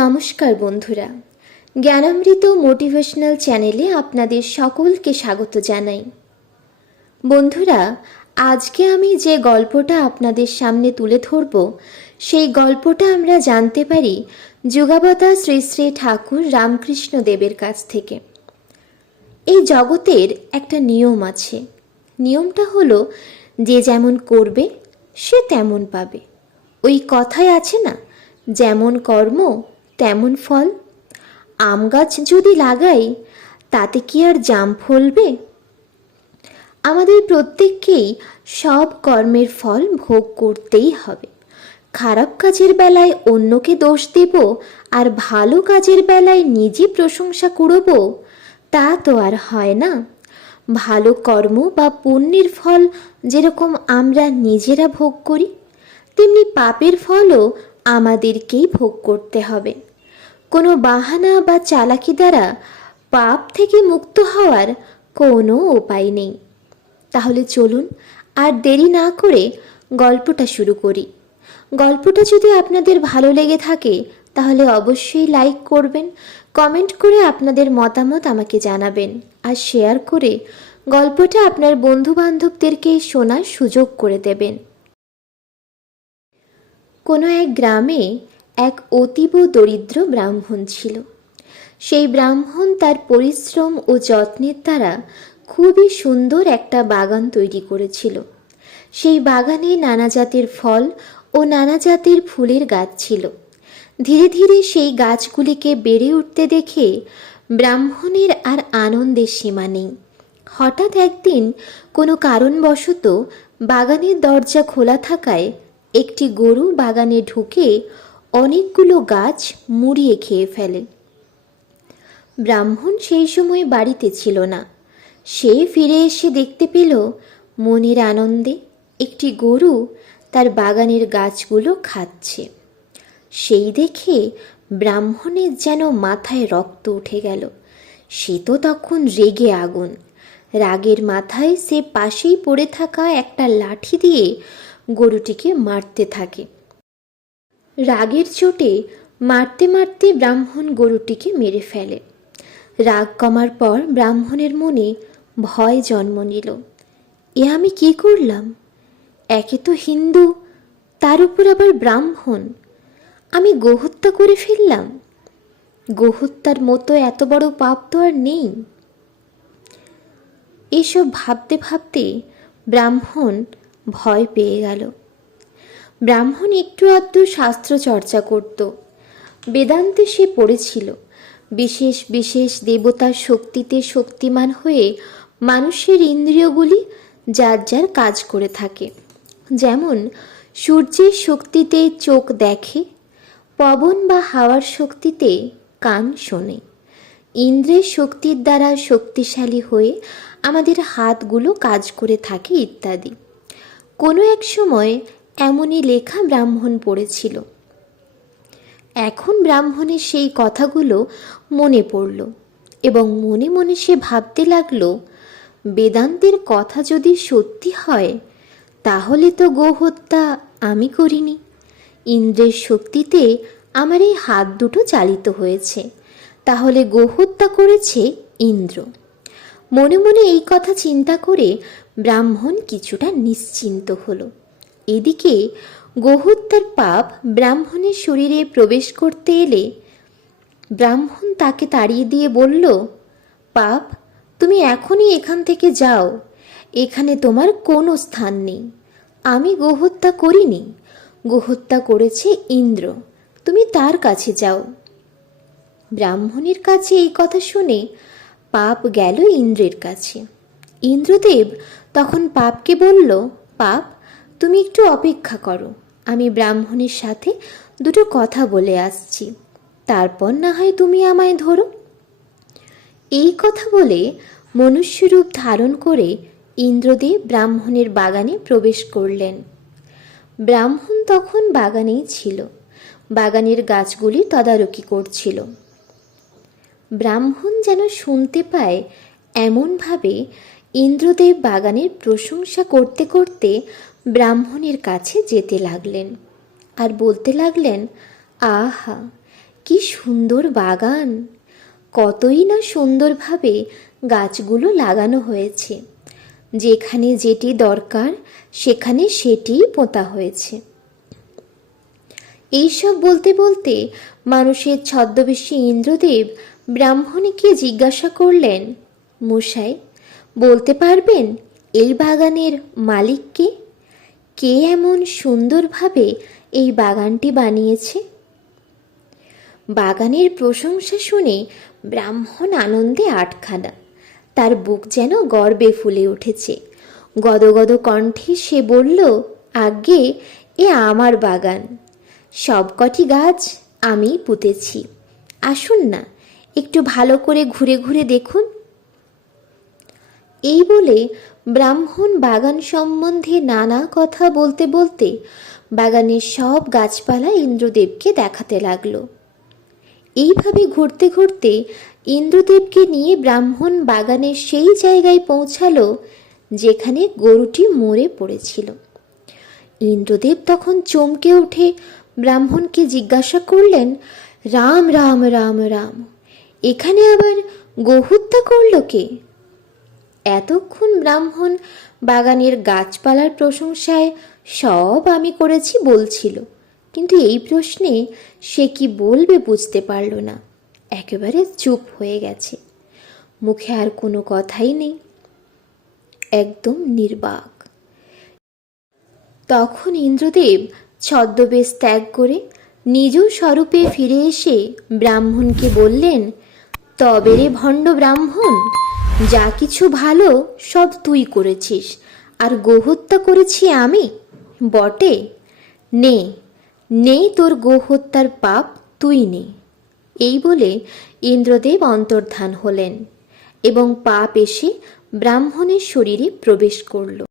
নমস্কার বন্ধুরা। জ্ঞানামৃত মোটিভেশনাল চ্যানেলে আপনাদের সকলকে স্বাগত জানাই। বন্ধুরা, আজকে আমি যে গল্পটা আপনাদের সামনে তুলে ধরব, সেই গল্পটা আমরা জানতে পারি যুগাবতা শ্রী শ্রী ঠাকুর রামকৃষ্ণ দেবের কাছ থেকে। এই জগতের একটা নিয়ম আছে। নিয়মটা হলো, যে যেমন করবে, সে তেমন পাবে। ওই কথায় আছে না, যেমন কর্ম তেমন ফল? আম গাছ যদি লাগাই, তাতে কি আর জাম ফলবে? আমাদের প্রত্যেককেই সব কর্মের ফল ভোগ করতেই হবে। খারাপ কাজের বেলায় অন্যকে দোষ দেব আর ভালো কাজের বেলায় নিজে প্রশংসা করব তা তো আর হয় না। ভালো কর্ম বা পুণ্যের ফল যেরকম আমরা নিজেরা ভোগ করি, তেমনি পাপের ফলও আমাদেরকেই ভোগ করতে হবে। কোনো বাহানা বা চালাকি দ্বারা পাপ থেকে মুক্ত হওয়ার কোনো উপায় নেই। তাহলে চলুন আর দেরি না করে গল্পটা শুরু করি। গল্পটা যদি আপনাদের ভালো লেগে থাকে, তাহলে অবশ্যই লাইক করবেন, কমেন্ট করে আপনাদের মতামত আমাকে জানাবেন আর শেয়ার করে গল্পটা আপনার বন্ধু বান্ধবদেরকে শোনার সুযোগ করে দেবেন। কোনো এক গ্রামে এক অতীব দরিদ্র ব্রাহ্মণ ছিল। সেই ব্রাহ্মণ তার পরিশ্রম ও যত্নের দ্বারা খুবই সুন্দর একটা বাগান তৈরি করেছিল। সেই বাগানে নানা জাতের ফল ও নানা জাতের ফুলের গাছ ছিল। ধীরে ধীরে সেই গাছগুলিকে বেড়ে উঠতে দেখে ব্রাহ্মণের আর আনন্দের সীমা নেই। হঠাৎ একদিন কোনো কারণবশত বাগানের দরজা খোলা থাকায় একটি গরু বাগানে ঢুকে অনেকগুলো গাছ মুড়িয়ে খেয়ে ফেলে। ব্রাহ্মণ সেই সময় বাড়িতে ছিল না। সে ফিরে এসে দেখতে পেল মনের আনন্দে একটি গরু তার বাগানের গাছগুলো খাচ্ছে। সেই দেখে ব্রাহ্মণের যেন মাথায় রক্ত উঠে গেল। সে তো তখন রেগে আগুন। রাগের মাথায় সে পাশেই পড়ে থাকা একটা লাঠি দিয়ে গরুটিকে মারতে থাকে। রাগের চোটে মারতে মারতে ব্রাহ্মণ গরুটিকে মেরে ফেলে। রাগ কমার পর ব্রাহ্মণের মনে ভয় জন্ম নিল। এ আমি কি করলাম? একে তো হিন্দু, তার উপর আবার ব্রাহ্মণ। আমি গোহত্যা করে ফেললাম। গোহত্যার মতো এত বড় পাপ তো আর নেই। এসব ভাবতে ভাবতে ব্রাহ্মণ ভয় পেয়ে গেল। ব্রাহ্মণ একটু আধটু শাস্ত্র চর্চা করত। বেদান্তে সে পড়েছিল, বিশেষ বিশেষ দেবতার শক্তিতে শক্তিমান হয়ে মানুষের ইন্দ্রিয়গুলি যার যার কাজ করে থাকে। যেমন, সূর্যের শক্তিতে চোখ দেখে, পবন বা হাওয়ার শক্তিতে কান শোনে। ইন্দ্রের শক্তির দ্বারা শক্তিশালী হয়ে আমাদের হাতগুলো কাজ করে থাকে ইত্যাদি। কোনো এক সময় এমনই লেখা ব্রাহ্মণ পড়েছিল। এখন ব্রাহ্মণের সেই কথাগুলো মনে পড়ল এবং মনে মনে সে ভাবতে লাগল, বেদান্তের কথা যদি সত্যি হয়, তাহলে তো গোহত্যা আমি করিনি। ইন্দ্রের শক্তিতে আমার এই হাত দুটো চালিত হয়েছে, তাহলে গোহত্যা করেছে ইন্দ্র। মনে মনে এই কথা চিন্তা করে ব্রাহ্মণ কিছুটা নিশ্চিন্ত হলো। এদিকে গোহত্যার পাপ ব্রাহ্মণের শরীরে প্রবেশ করতে এলে ব্রাহ্মণ তাকে তাড়িয়ে দিয়ে বলল, পাপ, তুমি এখনই এখান থেকে যাও। এখানে তোমার কোনো স্থান নেই। আমি গোহত্যা করিনি। গোহত্যা করেছে ইন্দ্র। তুমি তার কাছে যাও। ব্রাহ্মণের কাছে এই কথা শুনে পাপ গেল ইন্দ্রের কাছে। ইন্দ্রদেব তখন পাপকে বলল, পাপ, তুমি একটু অপেক্ষা করো। আমি ব্রাহ্মণের সাথে দুটো কথা বলে আসছি। তারপর না হয় তুমি আমায় ধরো। এই কথা বলে মনুষ্যরূপ ধারণ করে ইন্দ্রদেব ব্রাহ্মণের বাগানে প্রবেশ করলেন। ব্রাহ্মণ তখন বাগানেই ছিল। বাগানের গাছগুলি তদারকি করছিল। ব্রাহ্মণ যেন শুনতে পায়, এমনভাবে ইন্দ্রদেব বাগানের প্রশংসা করতে করতে ব্রাহ্মণের কাছে যেতে লাগলেন আর বলতে লাগলেন, আহা, কি সুন্দর বাগান! কতই না সুন্দরভাবে গাছগুলো লাগানো হয়েছে। যেখানে যেটি দরকার, সেখানে সেটিই পোঁতা হয়েছে। এইসব বলতে বলতে মানুষের ছদ্মবেশী ইন্দ্রদেব ব্রাহ্মণীকে জিজ্ঞাসা করলেন, মশাই, বলতে পারবেন এই বাগানের মালিককে? কে এমন সুন্দরভাবে এই বাগানটি বানিয়েছে? বাগানের প্রশংসা শুনে ব্রাহ্মণ আনন্দে আটখানা। তার বুক যেন গর্বে ফুলে উঠেছে। গদগদ কণ্ঠে সে বলল আগে এ আমার বাগান। সবকটি গাছ আমিই পুঁতেছি। আসুন না একটু ভালো করে ঘুরে ঘুরে দেখুন। এই বলে ব্রাহ্মণ বাগান সম্বন্ধে নানা কথা বলতে বলতে বাগানের সব গাছপালা ইন্দ্রদেবকে দেখাতে লাগল। এইভাবে ঘুরতে ঘুরতে ইন্দ্রদেবকে নিয়ে ব্রাহ্মণ বাগানের সেই জায়গায় পৌঁছালো যেখানে গরুটি মরে পড়েছিল। ইন্দ্রদেব তখন চমকে উঠে ব্রাহ্মণকে জিজ্ঞাসা করলেন, রাম রাম রাম রাম। এখানে আবার গোহত্যা করল কে? এতক্ষণ ব্রাহ্মণ বাগানের গাছপালার প্রশংসায় সব আমি করেছি বলছিল। কিন্তু এই প্রশ্নে সে কি বলবে বুঝতে পারল না। একেবারে চুপ হয়ে গেছে। মুখে আর কোনো কথাই নেই। একদম নির্বাক। তখন ইন্দ্রদেব ছদ্মবেশ ত্যাগ করে নিজ স্বরূপে ফিরে এসে ব্রাহ্মণকে বললেন তবে রে ভণ্ড ব্রাহ্মণ, যা কিছু ভালো সব তুই করেছিস। আর গোহত্যা করেছি আমি? বটে। নে নেই তোর গোহত্যার পাপ তুই নে। এই বলে ইন্দ্রদেব অন্তর্ধান হলেন এবং পাপ এসে ব্রাহ্মণের শরীরে প্রবেশ করল।